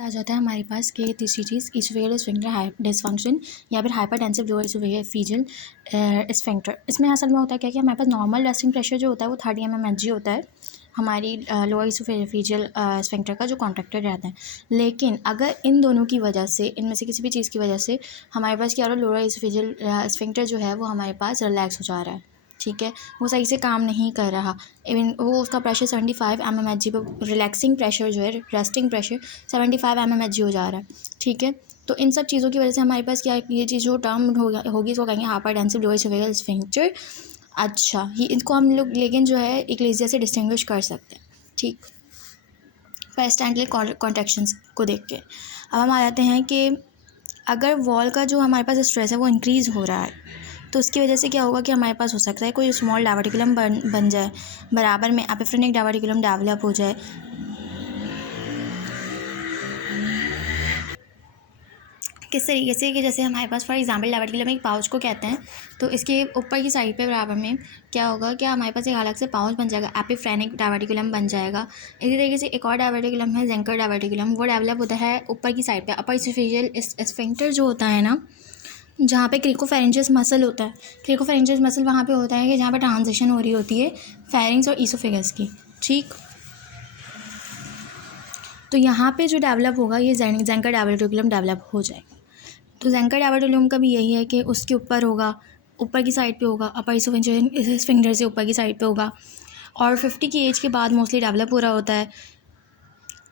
आ जाता है हमारे पास कि तीसरी चीज़ इसोफेजियल स्फिंक्टर डिसफंक्शन या फिर हाइपरटेंसिव लोअर इसोफेजियल स्फिंक्टर। इसमें असल में होता है क्या कि हमारे पास नॉर्मल रेस्टिंग प्रेशर जो होता है वो 30 mmHg होता है हमारी लोअर इसोफेजियल स्फिंक्टर का जो कॉन्ट्रैक्टेड रहता है। लेकिन अगर इन दोनों की वजह से, इनमें से किसी भी चीज़ की वजह से हमारे पास क्या हो रहा है, लोअर इसोफेजियल स्फिंक्टर जो है वो हमारे पास रिलैक्स हो जा रहा है, ठीक है, वो सही से काम नहीं कर रहा। इवन वो उसका प्रेशर 75 mmHg पर, रिलैक्सिंग प्रेशर जो है, रेस्टिंग प्रेशर 75 mmHg हो जा रहा है, ठीक है। तो इन सब चीज़ों की वजह से हमारे पास क्या है, ये चीज़ जो टर्म होगी इसको कहेंगे हाइपरटेंसिव लोअर इसोफेजियल स्फिंक्टर। अच्छा, ये इनको हम लोग लेकिन जो है इक्लेसिया से डिस्टिंग्विश कर सकते हैं, ठीक, पेरिस्टैल्टिक कॉन्ट्रैक्शंस को देख के। अब हम आ जाते हैं कि अगर वॉल का जो हमारे पास स्ट्रेस है वो इंक्रीज़ हो रहा है तो उसकी वजह से क्या होगा कि हमारे पास हो सकता है कोई स्मॉल डायवर्टिकुलम बन जाए, बराबर में एपिफ्रेनिक डायवर्टिकुलम डेवलप हो जाए। किस तरीके से कि जैसे हमारे पास फॉर एग्जांपल डायवर्टिकुलम एक पाउच को कहते हैं, तो इसके ऊपर की साइड पे बराबर में क्या होगा, क्या हमारे पास एक अलग से पाउच बन जाएगा, एपिफ्रेनिक डायवर्टिकुलम बन जाएगा। इसी तरीके से एक और डायवर्टिकुलम है ज़ेंकर डायवर्टिकुलम, वो डेवलप होता है ऊपर की साइड पे। अपर इसोफेजियल स्फिंक्टर जो होता है ना, जहाँ पे क्रिकोफेरेंजियस मसल होता है, क्रिकोफेरेंजियस मसल वहाँ पे होता है कि जहाँ पे ट्रांजिशन हो रही होती है फेरिंग्स और ईसोफेगस की, ठीक। तो यहाँ पे जो डेवलप होगा ये ज़ेंकर डायवर्टिकुलम डेवलप हो जाएगा। तो ज़ेंकर डायवर्टिकुलम का भी यही है कि उसके ऊपर होगा, ऊपर की साइड पे होगा, अपर इसोफेजियल स्फिंक्टर से ऊपर की साइड पे होगा, और 50 की एज के बाद मोस्टली डेवलप हो रहा होता है।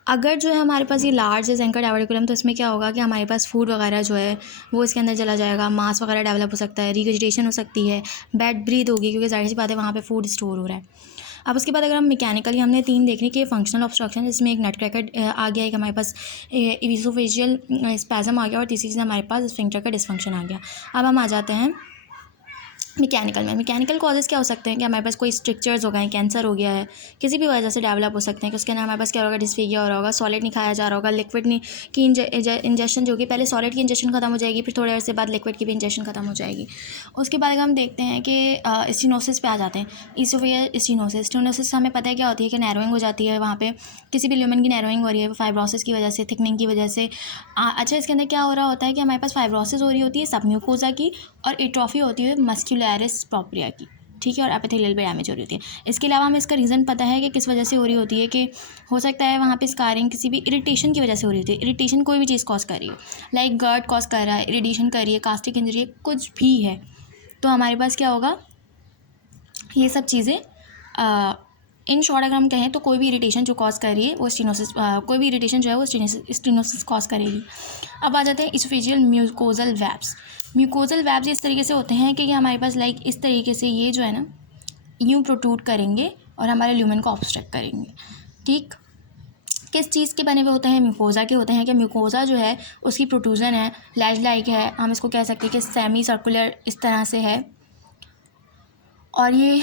अगर जो है हमारे पास ये लार्ज है ज़ेंकर डायवर्टिकुलम, तो इसमें क्या होगा कि हमारे पास फूड वगैरह जो है वो इसके अंदर चला जाएगा, मांस वगैरह डेवलप हो सकता है, रिगर्जिटेशन हो सकती है, बेड ब्रीथ होगी, क्योंकि जाहिर सी बात है वहाँ पे फूड स्टोर हो रहा है। अब उसके बाद अगर हम मैकेनिकली, हमने 3 देखने कि फंक्शनल ऑब्स्ट्रक्शन, इसमें एक नट क्रैकर आ गया, एक हमारे पास इसोफेजियल स्पैज़म आ गया, और तीसरी चीज़ हमारे पास स्फिंक्टर का डिसफंक्शन आ गया। अब हम आ जाते हैं मैकेनिकल में। मैकेनिकल कॉजेज़ क्या हो सकते हैं कि हमारे पास कोई स्ट्रक्चर्स हो गए, कैंसर हो गया है, किसी भी वजह से डेवलप हो सकते हैं कि उसके अंदर हमारे पास क्या होगा, डिस्फिगिया हो रहा होगा, सॉलिड नहीं खाया जा रहा होगा, लिक्विड नहीं की इंजेक्शन जो कि पहले सॉलिड की इंजेक्शन खत्म हो जाएगी, फिर थोड़ी देर से बाद लिक्विड की भी इंजेक्शन खत्म हो जाएगी। उसके बाद अगर हम देखते हैं कि स्टेनोसिस पे आ जाते हैं, इसोफेजियल स्टेनोसिस हमें पता है क्या होती है कि नैरोइंग हो जाती है, वहाँ पे किसी भी ल्यूमेन की नैरोइंग हो रही है फाइब्रोसिस की वजह से, थिकनिंग की वजह से। अच्छा, इसके अंदर क्या हो रहा होता है कि हमारे पास फाइब्रोसिस हो रही होती है सबम्यूकोजा की, और एट्रोफी होती है मस्कुलरिस प्रोप्रिया की, ठीक है, और एपिथेलियल भी डैमेज हो रही होती है। इसके अलावा हमें इसका रीज़न पता है कि किस वजह से हो रही होती है, कि हो सकता है वहाँ पे स्कारिंग किसी भी इरिटेशन की वजह से हो रही होती है। इरिटेशन कोई भी चीज़ कॉज कर रही है, लाइक गर्ट कॉज कर रहा है, इरिटेशन कर रही है, कास्टिक इंजरी है, कुछ भी है, तो हमारे पास क्या होगा, ये सब चीज़ें इन शॉर्ट अगर हम कहें तो कोई भी इरिटेशन जो कॉज कर रही है वो स्टेनोसिस, कोई भी इरिटेशन जो है वो स्टेनोसिस कॉज करेगी। अब आ जाते हैं oesophageal mucosal webs. Mucosal webs इस तरीके से होते हैं कि हमारे पास लाइक इस तरीके से ये जो है ना, यूँ प्रोट्रूड करेंगे और हमारे ल्यूमेन को ऑब्स्ट्रक्ट करेंगे, ठीक। किस चीज़ के बने हुए होते हैं, म्यूकोजा के होते हैं। कि म्यूकोजा जो है उसकी प्रोट्रूजन है, लैज लाइक है, हम इसको कह सकते हैं कि सेमी सर्कुलर इस तरह से है, और ये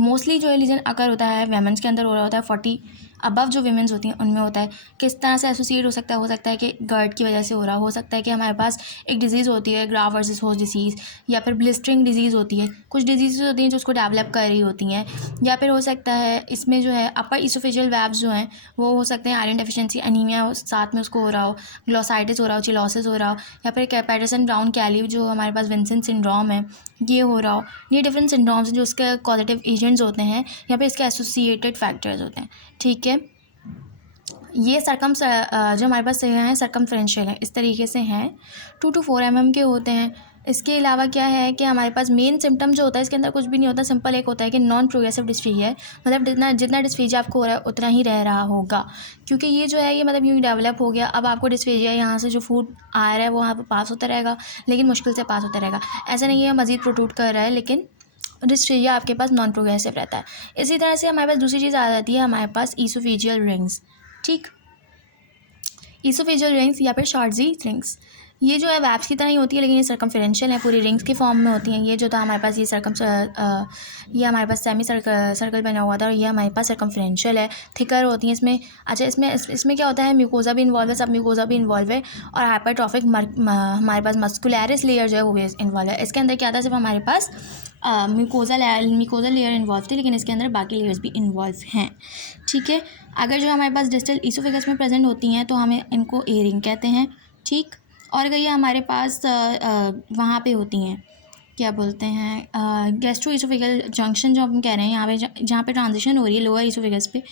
मोस्टली जो लीजन अकर होता है वेमेंस के अंदर हो रहा होता है, 40 अबव जो वीमेंस होती हैं उनमें होता है। किस तरह से एसोसिएट हो सकता है कि गर्ड की वजह से हो रहा हो सकता है कि हमारे पास एक डिजीज़ होती है ग्राफ वर्सेस होस्ट डिसीज़, या फिर ब्लिस्टरिंग डिजीज़ होती है, कुछ डिजीज़ होती हैं जो उसको डेवलप कर रही होती हैं, या फिर हो सकता है इसमें जो है अपर इसोफेजियल वेब्स जो हैं वो हो सकते हैं आयरन डेफिशिएंसी अनीमिया साथ में उसको हो रहा हो, ग्लोसाइटिस हो रहा हो, चिलोसिस हो रहा हो, या फिर पैटरसन ब्राउन कैली जो हमारे पास विंसेंट सिंड्रोम है ये हो रहा हो। ये डिफरेंट सिंड्रोम्स जो उसके कॉजेटिव एजेंट्स होते हैं या फिर इसके एसोसिएटेड फैक्टर्स होते हैं, ठीक है। ये जो हमारे पास हैं सर्कमफ्रेंशियल है, इस तरीके से हैं, 2 to 4 mm के होते हैं। इसके अलावा क्या है कि हमारे पास मेन सिम्टम जो होता है इसके अंदर कुछ भी नहीं होता, सिंपल एक होता है कि नॉन प्रोग्रेसिव डिस्फीजिया है, मतलब जितना डिस्फीजिया आपको हो रहा है उतना ही रह रहा होगा, क्योंकि ये जो है ये मतलब यूँ डेवलप हो गया। अब आपको डिस्फीजिया यहाँ से जो फूड आ रहा है वो वहाँ पर पास होता रहेगा, लेकिन मुश्किल से पास होता रहेगा, ऐसा नहीं है मज़ीद प्रोट्रूड कर रहा है, लेकिन डिस्फीजिया आपके पास नॉन प्रोग्रेसिव रहता है। इसी तरह से हमारे पास दूसरी चीज़ आ जाती है हमारे पास इसोफेजियल रिंग्स, ठीक। इसोफेजियल रिंग्स या फिर शॉर्टजी रिंग्स, ये जो है वैप्स की तरह ही होती है, लेकिन ये सर्कमफेरेंशियल है, पूरी रिंग्स की फॉर्म में होती हैं। ये जो था हमारे पास, ये हमारे पास सेमी सर्कल बना हुआ था, और ये हमारे पास सर्कमफेरेंशियल है, थिकर होती हैं इसमें। अच्छा, इसमें क्या होता है, म्यूकोजा भी इन्वॉल्व है, सब म्यूकोजा भी इन्वॉल्व है, और हाइपरट्रॉफिक हमारे पास मस्कुलरिस लेयर जो है वो भी इन्वॉल्व है। इसके अंदर क्या था, सिर्फ हमारे पास म्यूकोजा लेयर इन्वॉल्व थी, लेकिन इसके अंदर बाकी लेयर्स भी इन्वॉल्व हैं। ठीक है, अगर जो हमारे पास डिस्टल ईसोफेगस में प्रेजेंट होती हैं तो हमें इनको ए रिंग कहते हैं। ठीक, और अगर ये हमारे पास वहाँ पे होती हैं, क्या बोलते हैं, गैस्ट्रो ईसोफेगल जंक्शन जो हम कह रहे हैं, यहाँ पे जहाँ पे ट्रांजिशन हो रही है लोअर ईसोफेगस पे,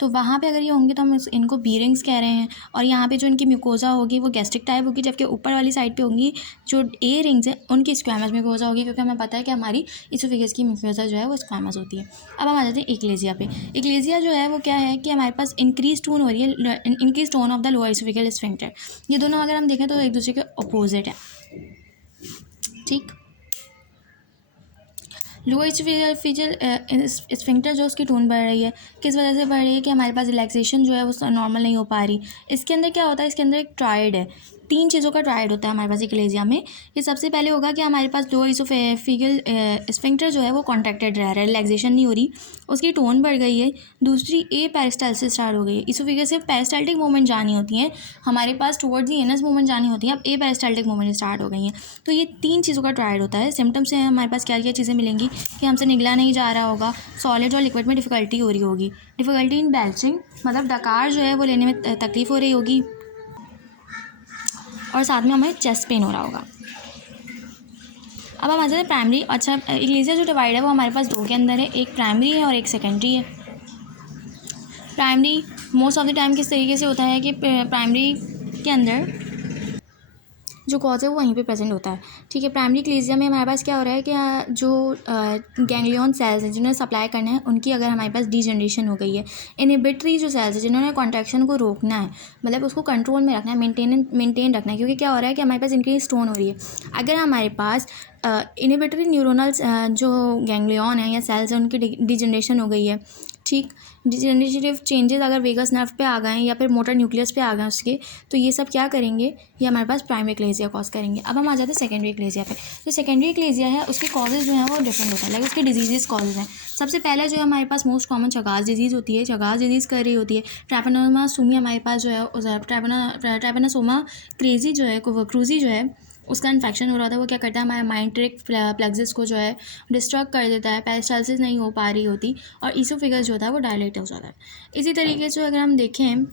तो वहाँ पे अगर ये होंगे तो हम इनको बी रिंग्स कह रहे हैं। और यहाँ पे जो इनकी म्यूकोजा होगी वो गैस्ट्रिक टाइप होगी, जबकि ऊपर वाली साइड पे होंगी जो ए रिंग्स हैं उनकी स्क्वैमस म्यूकोजा होगी, क्योंकि हमें पता है कि हमारी ईसोफेगस की म्यूकोजा जो है वो स्क्वैमस होती है। अब हम आ जाते हैं एक्लेजिया पे। एक्लेजिया जो है वो क्या है कि हमारे पास इंक्रीज टोन हो रही है, increase tone of the lower oesophageal sphincter. ये दोनों अगर हम देखें तो एक दूसरे के अपोजिट है। ठीक, लोअर ईसोफेजियल स्फिंक्टर जो उसकी टोन बढ़ रही है, किस वजह से बढ़ रही है कि हमारे पास रिलैक्सेशन जो है वो नॉर्मल नहीं हो पा रही। इसके अंदर क्या होता है, इसके अंदर एक ट्राइड है, 3 चीज़ों का ट्राइड होता है हमारे पास एक्लेजिया में। ये सबसे पहले होगा कि हमारे पास लोअर ईसोफेजियल स्फिंक्टर जो है वो कॉन्ट्रैक्टेड रह रहा है, रिलैक्सेशन नहीं हो रही, उसकी टोन बढ़ गई है। दूसरी ए पेरिस्टाल्सिस स्टार्ट हो गई है। ईसोफेगस से पेरिस्टाल्टिक मूवमेंट जानी होती है हमारे पास, टुवर्ड्स दी एनस मूवमेंट जानी होती है, अब ए पेरिस्टाल्टिक मूवमेंट स्टार्ट हो गई हैं। तो ये 3 चीज़ों का ट्राइड होता है। सिम्टम्स से हमारे पास क्या क्या चीज़ें मिलेंगी कि हमसे निगला नहीं जा रहा होगा, सॉलिड और लिक्विड में डिफ़िकल्टी हो रही होगी, डिफ़िकल्टी इन बेल्चिंग, मतलब डकार जो है वो लेने में तकलीफ़ हो रही होगी, और साथ में हमें चेस्ट पेन हो रहा होगा। अब हम आ जाते हैं प्राइमरी। अच्छा, एक्लेजिया जो डिवाइड है वो हमारे पास 2 के अंदर है, एक प्राइमरी है और एक सेकेंडरी है। Primary most of the time किस तरीके से होता है कि प्राइमरी के अंदर जो कॉज है वो वहीं पे प्रेजेंट होता है। ठीक है, प्राइमरी एक्लेजिया में हमारे पास क्या हो रहा है कि जो गैंग्लियन सेल्स हैं जिन्होंने सप्लाई करना है उनकी अगर हमारे पास डीजनरेशन हो गई है। इनहिबिटरी जो सेल्स हैं जिन्होंने कॉन्ट्रैक्शन को रोकना है, मतलब उसको कंट्रोल में रखना है, मेंटेन रखना है, क्योंकि क्या हो रहा है कि हमारे पास इंक्रीज टोन हो रही है। अगर हमारे पास इनहिबिटरी न्यूरोनल जो गैंग्लियन है या सेल्स हैं उनकी डीजनरेशन हो गई है, ठीक, डिजनरेटिव चेंजेस अगर वेगस नर्व पे आ गए हैं या फिर मोटर न्यूक्लियस पे आ गए उसके, तो ये सब क्या करेंगे, ये हमारे पास प्राइमरी एक्लेजिया कॉज करेंगे। अब हम आ जाते हैं सेकेंडरी एक्लेजिया पे। जो सेकेंडरी एक्लेजिया है उसके कॉजेज़ जो हैं वो डिफरेंट होता है, लाइक उसके डिजीज़ कॉजेज़ हैं। सबसे पहले जो है हमारे पास मोस्ट कॉमन चगास डिजीज़ होती है, चगास डिजीज़ कर रही होती है। ट्रैपनोसोमा हमारे पास जो है ट्रैपनोसोमा क्रेजी जो है क्रूजी जो है उसका इन्फेक्शन हो रहा था। वो क्या करता है, हमारे माइंट्रिक प्लेक्सिस को जो है डिस्ट्रक्ट कर देता है, पेरिस्टाल्सिस नहीं हो पा रही होती, और ईसोफेगस जो होता है वो डायलेट हो जाता है। इसी तरीके से अगर हम देखें,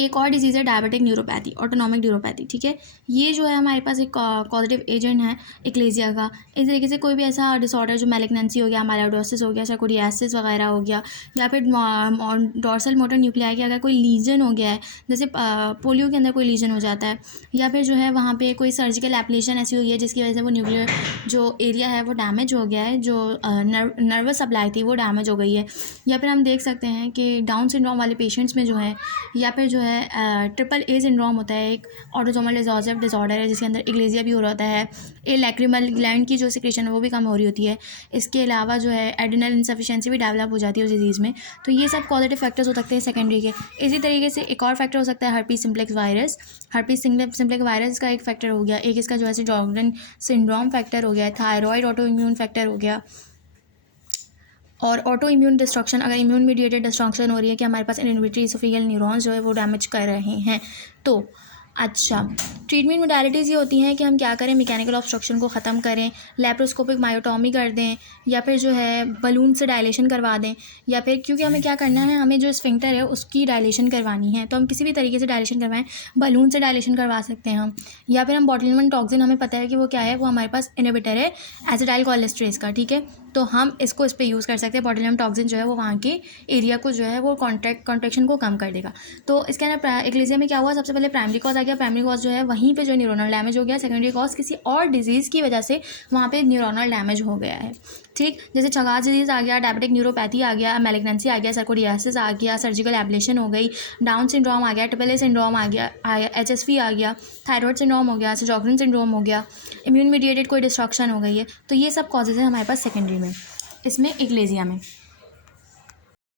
एक और डिजीज़ है डायबिटिक न्यूरोपैथी, ऑटोनॉमिक न्यूरोपैथी। ठीक है, ये जो है हमारे पास एक कॉजेटिव एजेंट है एक्लेजिया का। इस तरीके से कोई भी ऐसा डिसऑर्डर जो मैलिग्नेंसी हो गया, माइलोइडोसिस हो गया, सर्कोडियासिस वगैरह हो गया, या फिर डोर्सल मोटर न्यूक्लियाई के अगर कोई लीजन हो गया है, जैसे पोलियो के अंदर कोई लीजन हो जाता है, या फिर जो है वहाँ पे कोई सर्जिकल एप्लीकेशन ऐसी हुई है जिसकी वजह से वो न्यूक्लियर जो एरिया है वो डैमेज हो गया है, जो नर्वस सप्लाई थी वो डैमेज हो गई है। या फिर हम देख सकते हैं कि डाउन सिंड्रोम वाले पेशेंट्स में जो है, या फिर जो है ट्रिपल ए सिंड्रोम होता है, एक ऑटोसोमल रिसेसिव डिसऑर्डर है जिसके अंदर एक्लेजिया भी हो रहा होता है। ए लैक्रिमल ग्लैंड की जो सिक्रेशन है वो भी कम हो रही होती है। इसके अलावा जो है एडिनल इंसफिशिएंसी भी डेवलप हो जाती है उस डिजीज़ में। तो ये सब पॉजिटिव फैक्टर्स हो सकते हैं सेकेंडरी के। इसी तरीके से एक और फैक्टर हो सकता है herpes simplex virus. Herpes simplex virus का एक फैक्टर हो गया, एक इसका जो है जॉर्डन सिंड्रोम फैक्टर हो गया, थायरॉयड ऑटो इम्यून फैक्टर हो गया, और ऑटो इम्यून डिस्ट्रक्शन, अगर इम्यून मीडिएटेड डिस्ट्रक्शन हो रही है कि हमारे पास इनहिबिटरी ईसोफेजियल न्यूरॉन्स जो है वो डैमेज कर रहे हैं। तो अच्छा, ट्रीटमेंट मोडालिटीज़ ये होती हैं कि हम क्या करें, मैकेनिकल ऑब्स्ट्रक्शन को ख़त्म करें, लैप्रोस्कोपिक मायोटॉमी कर दें, या फिर जो है बलून से डायलेशन करवा दें, या फिर क्योंकि हमें क्या करना है, हमें जो स्फिंक्टर है उसकी डायलेशन करवानी है, तो हम किसी भी तरीके से डायलेशन करवाएं, बलून से डायलेशन करवा सकते हैं हम, या फिर हम बॉटुलिज्म टॉक्सिन, हमें पता है कि वो क्या है, वो हमारे पास इनहिबिटर है एसिटाइल कोलेस्ट्रेज का। ठीक है, तो हम इसको इस पर यूज़ कर सकते हैं। बॉटुलिज्म टॉक्सिन जो है वो वहाँ के एरिया को जो है वो कॉन्ट्रैक्शन को कम कर देगा। तो इसके अंदर एक्लेजिया में क्या हुआ, सबसे पहले प्राइमरी कॉज आ गया, प्राइमरी कॉज जो है वहीं पे जो न्यूरोनल डैमेज हो गया, सेकेंडरी कॉज किसी और डिजीज़ की वजह से वहाँ पे न्यूरोनल डैमेज हो गया है। ठीक, जैसे चगास डिजीज़ आ गया, डायबिटिक न्यूरोपैथी आ गया, मैलिग्नेंसी आ गया, सर्कोडियासिस आ गया, सर्जिकल एब्लेशन हो गई, डाउन सिंड्रोम आ गया, ट्रिपल ए सिंड्रोम आ गया, HSV आ गया, थायरॉयड सिंड्रोम हो गया, सजोक्रिन सिंड्रोम हो गया, इम्यून मीडिएटेड कोई डिस्ट्रक्शन हो गई है। तो ये सब कॉजेज़ हैं हमारे पास सेकेंडरी में, इसमें एक्लेजिया में।